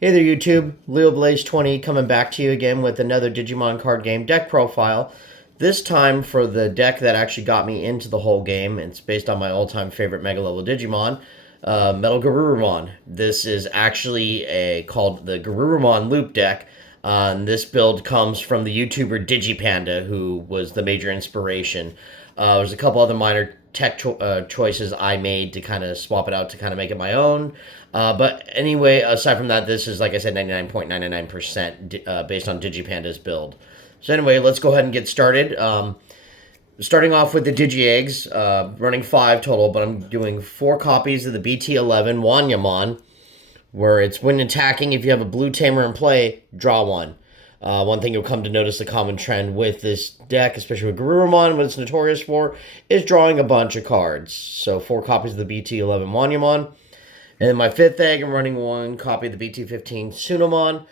Hey there YouTube, Leo Blaze 20 coming back to you again with another Digimon card game deck profile. This time for the deck that actually got me into the whole game. It's based on my all-time favorite Mega Level Digimon, Metal Garurumon. This is actually called the Garurumon Loop deck. And this build comes from the YouTuber DigiPanda, who was the major inspiration. There's a couple other minor choices I made to kind of swap it out to kind of make it my own. But anyway, aside from that, this is, like I said, 99.99% based on DigiPanda's build. So anyway, let's go ahead and get started. Starting off with the Digi Eggs, running 5 total, but I'm doing 4 copies of the BT11 Wanyamon, where it's when attacking, if you have a blue tamer in play, draw 1. One thing you'll come to notice, the common trend with this deck, especially with Garurumon, what it's notorious for, is drawing a bunch of cards. So 4 copies of the BT11 Wanyamon. And then my 5th egg, I'm running 1 copy of the BT15 Sunamon,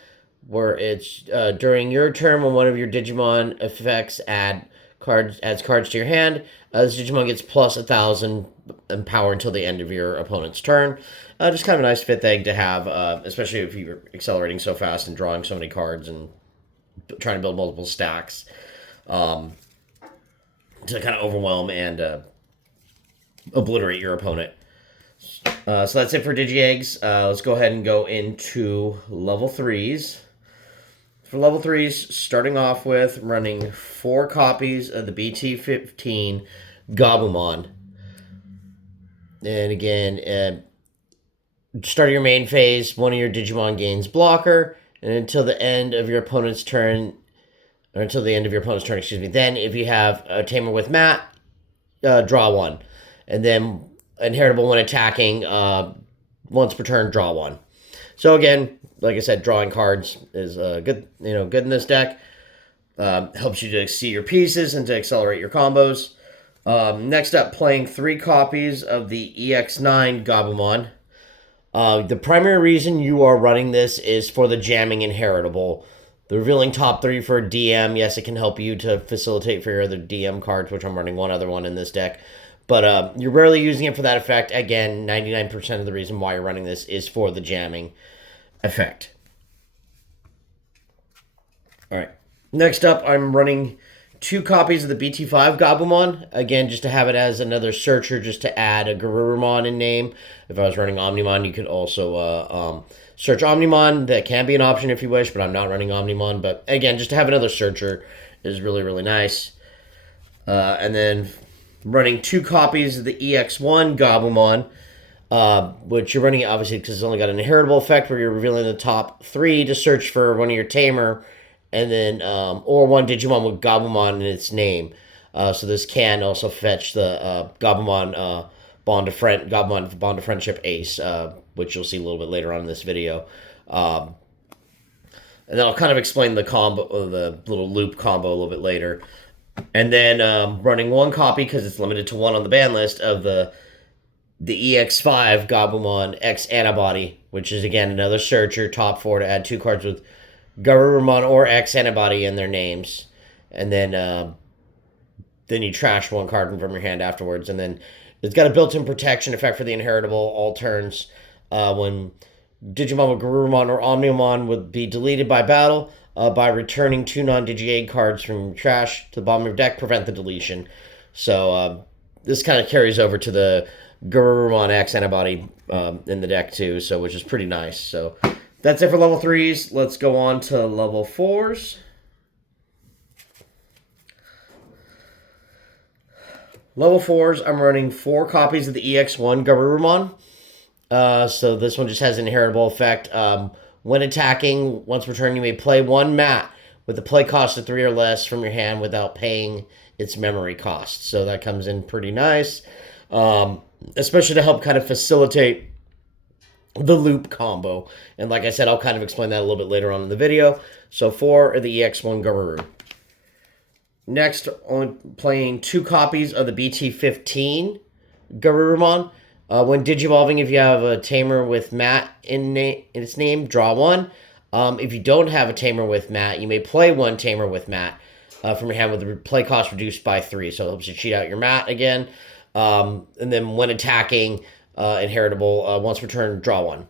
where it's during your turn when one of your Digimon effects adds cards to your hand. This Digimon gets plus 1,000 in power until the end of your opponent's turn. Just kind of a nice 5th egg to have, especially if you're accelerating so fast and drawing so many cards and trying to build multiple stacks to kind of overwhelm and obliterate your opponent. So that's it for Digi Eggs. Let's go ahead and go into level 3s. For level 3s, starting off with running 4 copies of the BT15 Gabumon. And again, start your main phase, one of your Digimon gains blocker, and until the end of your opponent's turn, Then, if you have a Tamer with Mat, draw 1. And then, inheritable when attacking, once per turn, draw 1. So again, like I said, drawing cards is good in this deck. Helps you to see your pieces and to accelerate your combos. Next up, playing 3 copies of the EX9 Gabumon. The primary reason you are running this is for the jamming inheritable. The revealing top 3 for DM, yes, it can help you to facilitate for your other DM cards, which I'm running one other one in this deck. But you're rarely using it for that effect. Again, 99% of the reason why you're running this is for the jamming effect. Alright. Next up, I'm running 2 copies of the BT5 Gabumon. Again, just to have it as another searcher, just to add a Garurumon in name. If I was running Omnimon, you could also search Omnimon. That can be an option if you wish, but I'm not running Omnimon. But again, just to have another searcher is really, really nice. And then running 2 copies of the EX1 Gabumon, which you're running obviously because it's only got an inheritable effect where you're revealing the top 3 to search for one of your Tamer, and then or one Digimon with Gabumon in its name. So this can also fetch the Gabumon Bond of Friendship Ace, which you'll see a little bit later on in this video. And then I'll kind of explain the combo, the little loop combo a little bit later. And then running 1 copy, because it's limited to 1 on the ban list, of the EX5 Gabumon X Antibody, which is, again, another searcher, top 4 to add 2 cards with Garurumon or X Antibody in their names. And then you trash 1 card from your hand afterwards. And then it's got a built-in protection effect for the inheritable all turns. When Digimon with Garurumon or Omnimon would be deleted by battle, by returning 2 non-Digi-Egg cards from trash to the bottom of your deck, prevent the deletion. So this kind of carries over to the Garurumon X Antibody in the deck too, so which is pretty nice. So that's it for level 3s. Let's go on to level 4s. Level 4s, I'm running 4 copies of the EX1 Garurumon. So this one just has an inheritable effect. When attacking, once per turn, you may play 1 mat with a play cost of 3 or less from your hand without paying its memory cost. So that comes in pretty nice, especially to help kind of facilitate the loop combo. And like I said, I'll kind of explain that a little bit later on in the video. So 4 are the EX1 Garuru. Next, only playing 2 copies of the BT15 Garurumon. When digivolving, if you have a Tamer with Mat in its name, draw 1. If you don't have a Tamer with Mat, you may play 1 Tamer with Mat from your hand with the play cost reduced by 3. So it helps you cheat out your Mat again. And then when attacking, inheritable, once per turn, draw 1.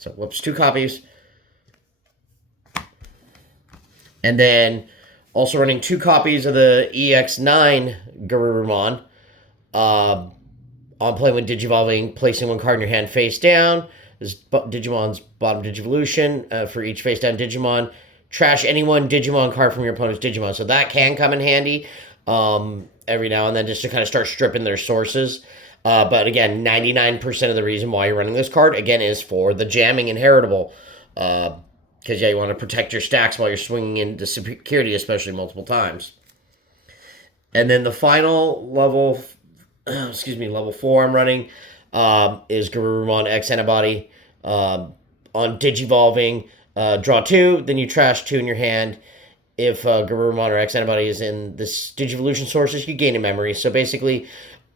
So, whoops, 2 copies. And then also running 2 copies of the EX9 Garurumon. On play when Digivolving, placing 1 card in your hand face down. This is Digimon's bottom Digivolution for each face down Digimon. Trash any 1 Digimon card from your opponent's Digimon. So that can come in handy every now and then just to kind of start stripping their sources. But again, 99% of the reason why you're running this card, again, is for the jamming inheritable. Because, yeah, you want to protect your stacks while you're swinging into security, especially multiple times. And then the final level, level 4 I'm running is Garurumon X Antibody. On Digivolving, draw 2, then you trash 2 in your hand. If Garurumon or X Antibody is in this Digivolution sources, you gain a memory. So basically,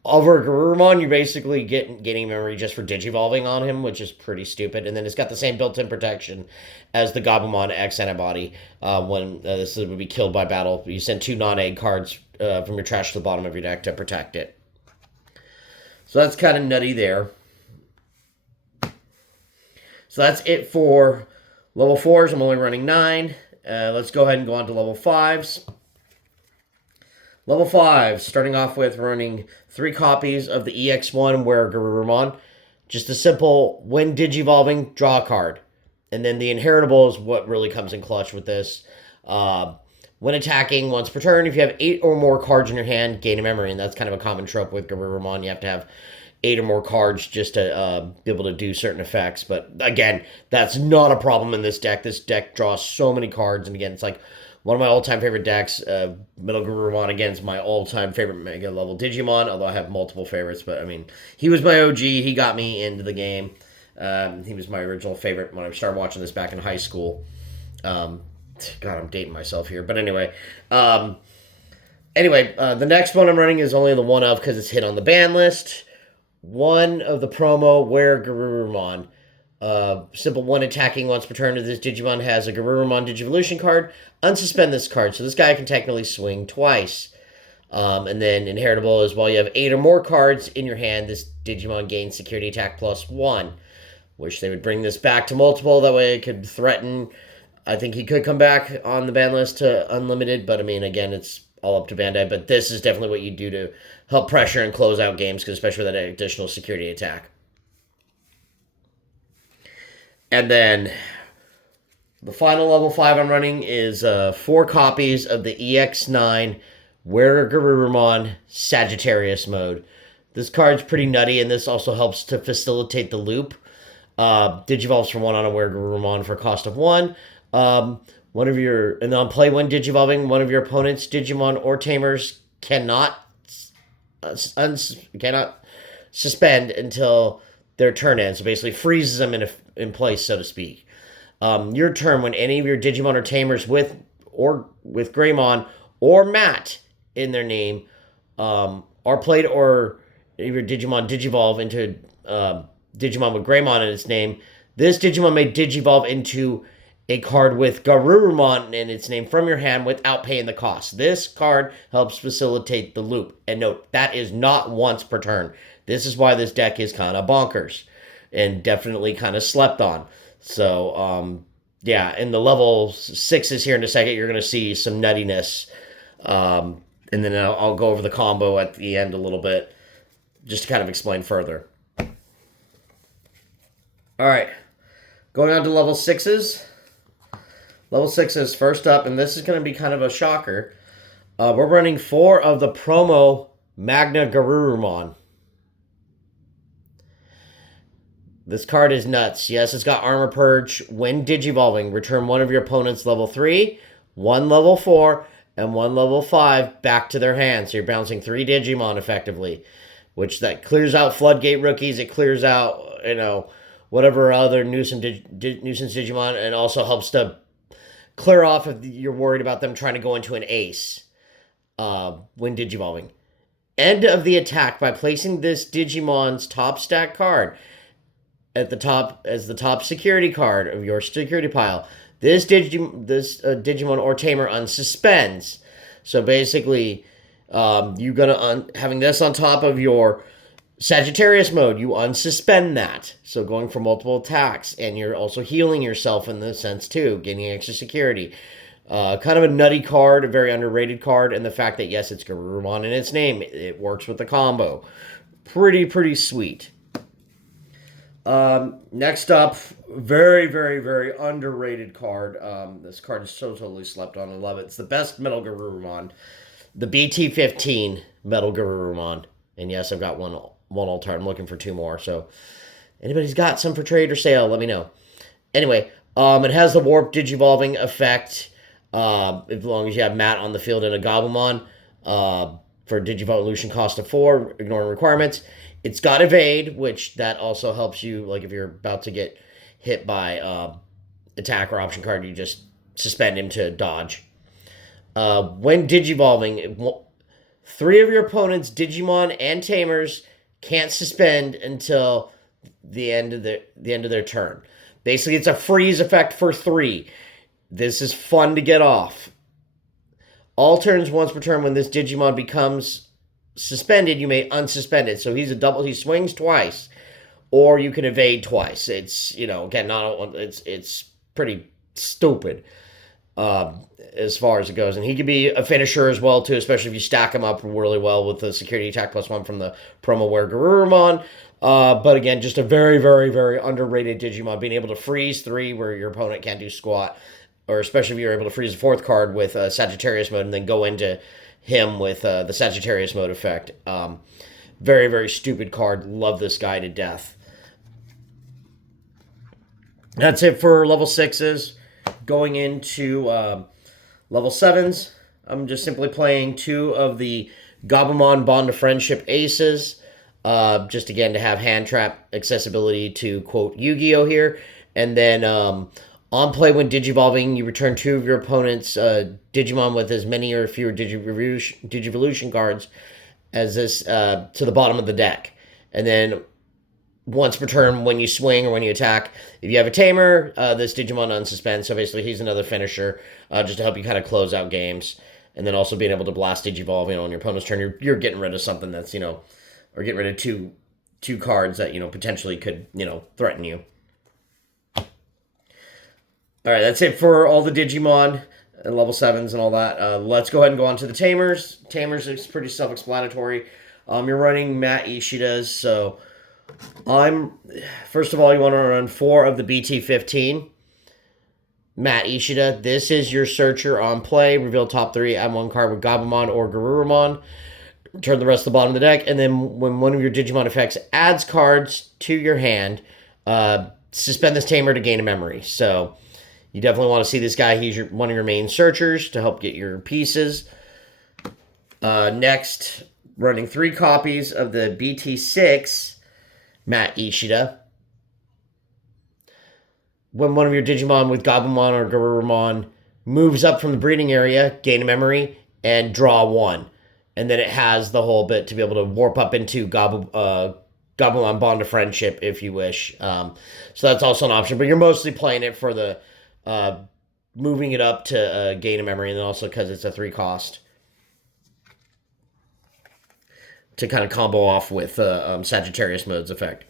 over Garurumon, you're basically gaining memory just for Digivolving on him, which is pretty stupid. And then it's got the same built-in protection as the Gabumon X Antibody when this would be killed by battle. You send 2 non-egg cards from your trash to the bottom of your deck to protect it. So that's kind of nutty there. So that's it for level 4s. I'm only running 9. Let's go ahead and go on to level 5s. Level 5, starting off with running 3 copies of the EX1 Where Garurumon. Just a simple, when Digivolving, draw a card. And then the inheritable is what really comes in clutch with this. When attacking once per turn, if you have 8 or more cards in your hand, gain a memory. And that's kind of a common trope with Garurumon. You have to have 8 or more cards just to be able to do certain effects. But again, that's not a problem in this deck. This deck draws so many cards. And again, it's like one of my all-time favorite decks. Metal Garurumon, again, is my all-time favorite Mega level Digimon, although I have multiple favorites. But, I mean, he was my OG. He got me into the game. He was my original favorite when I started watching this back in high school. God, I'm dating myself here. But anyway. The next one I'm running is only the one of because it's hit on the ban list. One of the promo, Where Garurumon. Simple 1 attacking once per turn. If this Digimon has a Garurumon Digivolution card, unsuspend this card. So this guy can technically swing twice. And then inheritable is while you have 8 or more cards in your hand, this Digimon gains security attack +1. Wish they would bring this back to multiple. That way it could threaten. I think he could come back on the ban list to unlimited. But I mean, again, it's all up to Bandai. But this is definitely what you do to help pressure and close out games, because especially with that additional security attack. And then the final level 5 I'm running is 4 copies of the EX9 Where Garurumon Sagittarius mode. This card's pretty nutty, and this also helps to facilitate the loop. Digivolves from 1 on a Where Garurumon for a cost of 1. And on play when Digivolving, one of your opponent's Digimon or Tamers cannot suspend until their turn ends. So basically freezes them in place, so to speak. Your turn, when any of your Digimon or Tamers with Greymon or Matt in their name are played, or if your Digimon Digivolve into Digimon with Greymon in its name, this Digimon may Digivolve into a card with Garurumon in its name from your hand without paying the cost. This card helps facilitate the loop. And note, that is not once per turn. This is why this deck is kind of bonkers and definitely kind of slept on. So, in the level 6s here in a second, you're going to see some nuttiness. And then I'll go over the combo at the end a little bit just to kind of explain further. All right, going on to level 6s. Level 6s first up, and this is going to be kind of a shocker. We're running 4 of the promo Magna Garurumon. This card is nuts. Yes, it's got Armor Purge. When Digivolving, return 1 of your opponent's level 3, 1 level 4, and 1 level 5 back to their hand. So you're bouncing 3 Digimon effectively, which that clears out Floodgate rookies. It clears out, whatever other nuisance Digimon, and also helps to clear off if you're worried about them trying to go into an ace when Digivolving. End of the attack by placing this Digimon's top stack card at the top as the top security card of your security pile. This Digimon or Tamer unsuspends. So basically, you're gonna having this on top of your Sagittarius mode, you unsuspend that. So going for multiple attacks, and you're also healing yourself in this sense too, gaining extra security. Kind of a nutty card, a very underrated card, and the fact that, yes, it's Garurumon in its name. It works with the combo. Pretty sweet. Next up, very underrated card. This card is so totally slept on. I love it. It's the best Metal Garurumon. The BT-15 Metal Garurumon. And yes, I've got one altar. I'm looking for two more. So anybody's got some for trade or sale, let me know. Anyway, it has the Warp Digivolving effect. As long as you have Matt on the field and a Gabumon. For Digivolution cost of 4, ignoring requirements. It's got Evade, which that also helps you, like if you're about to get hit by attack or option card, you just suspend him to dodge. When Digivolving, 3 of your opponent's Digimon and Tamers can't suspend until the end of their turn. Basically, it's a freeze effect for 3. This is fun to get off. All turns once per turn when this Digimon becomes suspended, you may unsuspend it. So he's a double. He swings twice, or you can evade twice. It's, again, it's pretty stupid as far as it goes. And he could be a finisher as well too, especially if you stack him up really well with the security attack +1 from the promo wear Garurumon. But again, just a very underrated Digimon, being able to freeze 3 where your opponent can't do squat. Or especially if you're able to freeze the 4th card with Sagittarius mode and then go into him with the Sagittarius mode effect. Very stupid card. Love this guy to death. That's it for level 6s. Going into level 7s, I'm just simply playing 2 of the Gabumon Bond of Friendship Aces. Just again to have hand trap accessibility to quote Yu-Gi-Oh! Here. And then on play, when Digivolving, you return 2 of your opponent's Digimon with as many or fewer Digivolution cards as this to the bottom of the deck. And then once per turn, when you swing or when you attack, if you have a Tamer, this Digimon unsuspends. So basically, he's another finisher just to help you kind of close out games. And then also being able to blast Digivolve, on your opponent's turn, you're getting rid of something that's, or getting rid of two cards that, potentially could, threaten you. All right, that's it for all the Digimon and level 7s and all that. Let's go ahead and go on to the Tamers. Tamers is pretty self-explanatory. You're running Matt Ishida's, so first of all, you want to run 4 of the BT-15. Matt Ishida, this is your searcher on play. Reveal top 3, add 1 card with Gabumon or Garurumon. Return the rest of the bottom of the deck, and then when one of your Digimon effects adds cards to your hand, suspend this Tamer to gain a memory. So you definitely want to see this guy. He's one of your main searchers to help get your pieces. Next, running 3 copies of the BT6, Matt Ishida. When one of your Digimon with Gabumon or Garurumon moves up from the breeding area, gain a memory, and draw 1. And then it has the whole bit to be able to warp up into Gabumon Bond of Friendship if you wish. So that's also an option. But you're mostly playing it for the moving it up to gain a memory, and then also because it's a 3 cost to kind of combo off with Sagittarius mode's effect.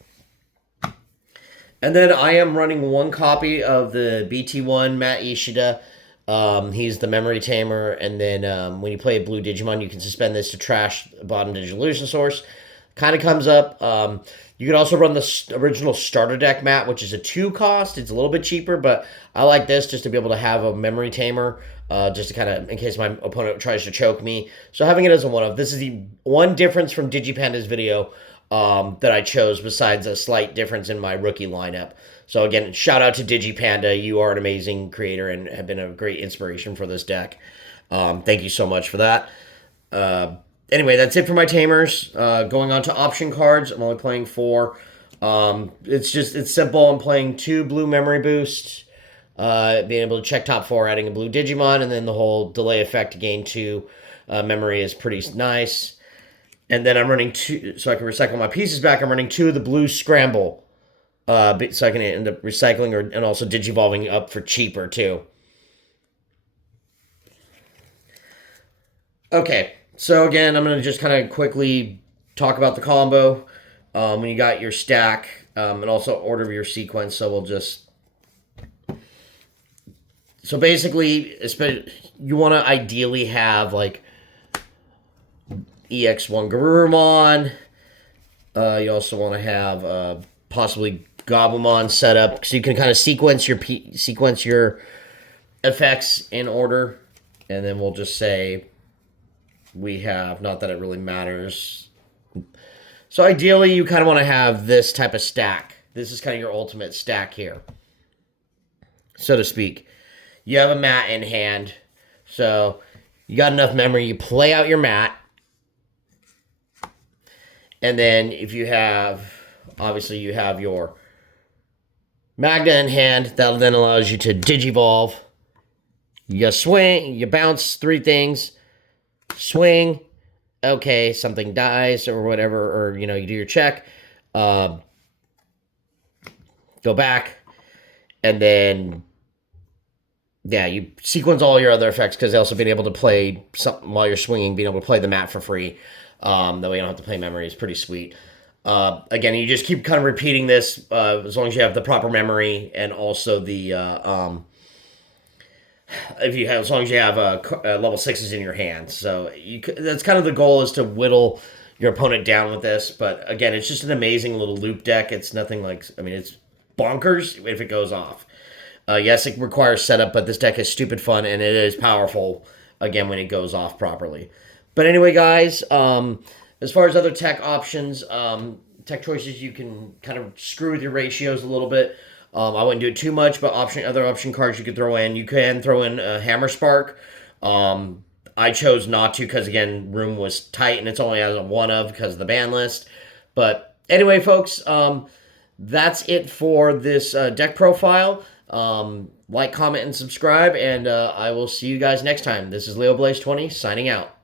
And then I am running 1 copy of the BT1 Matt Ishida. He's the memory tamer, and then when you play a blue Digimon, you can suspend this to trash the bottom Digivolution source. Kind of comes up. You can also run the original starter deck, Matt, which is a 2 cost. It's a little bit cheaper, but I like this just to be able to have a memory tamer, just to kind of, in case my opponent tries to choke me. So having it as a 1-of. This is the one difference from DigiPanda's video that I chose, besides a slight difference in my rookie lineup. So again, shout out to DigiPanda. You are an amazing creator and have been a great inspiration for this deck. Thank you so much for that. Anyway, that's it for my Tamers. Going on to option cards, I'm only playing 4. It's simple. I'm playing 2 blue memory boosts, being able to check top 4, adding a blue Digimon, and then the whole delay effect to gain 2 memory is pretty nice. And then I'm running 2, so I can recycle my pieces back. I'm running 2 of the blue Scramble, so I can end up recycling and also Digivolving up for cheaper too. Okay. So again, I'm going to just kind of quickly talk about the combo. When you got your stack, and also order of your sequence. So we'll just... So basically, you want to ideally have, like, EX1 Garurumon. You also want to have possibly Gabumon set up, so you can kind of sequence your effects in order. And then we'll just say we have, not that it really matters. So ideally, you kind of want to have this type of stack. This is kind of your ultimate stack here, so to speak. You have a mat in hand, so you got enough memory. You play out your mat, and then if you have, obviously you have your Magna in hand. That then allows you to Digivolve. You swing, you bounce 3 things, swing, okay, something dies or whatever, or, you do your check, go back, and then, yeah, you sequence all your other effects, because also being able to play something while you're swinging, being able to play the mat for free, that way you don't have to play memory, is pretty sweet. Again, you just keep kind of repeating this, as long as you have the proper memory, and also the, as long as you have level 6s in your hand. So that's kind of the goal, is to whittle your opponent down with this. But again, it's just an amazing little loop deck. It's nothing like, it's bonkers if it goes off. Yes, it requires setup, but this deck is stupid fun, and it is powerful, again, when it goes off properly. But anyway, guys, as far as other tech options, tech choices, you can kind of screw with your ratios a little bit. I wouldn't do it too much, but other option cards you could throw in. You can throw in a Hammer Spark. I chose not to because, again, room was tight, and it's only as a 1 of because of the ban list. But anyway, folks, that's it for this deck profile. Like, comment, and subscribe, and I will see you guys next time. This is LeoBlaze20 signing out.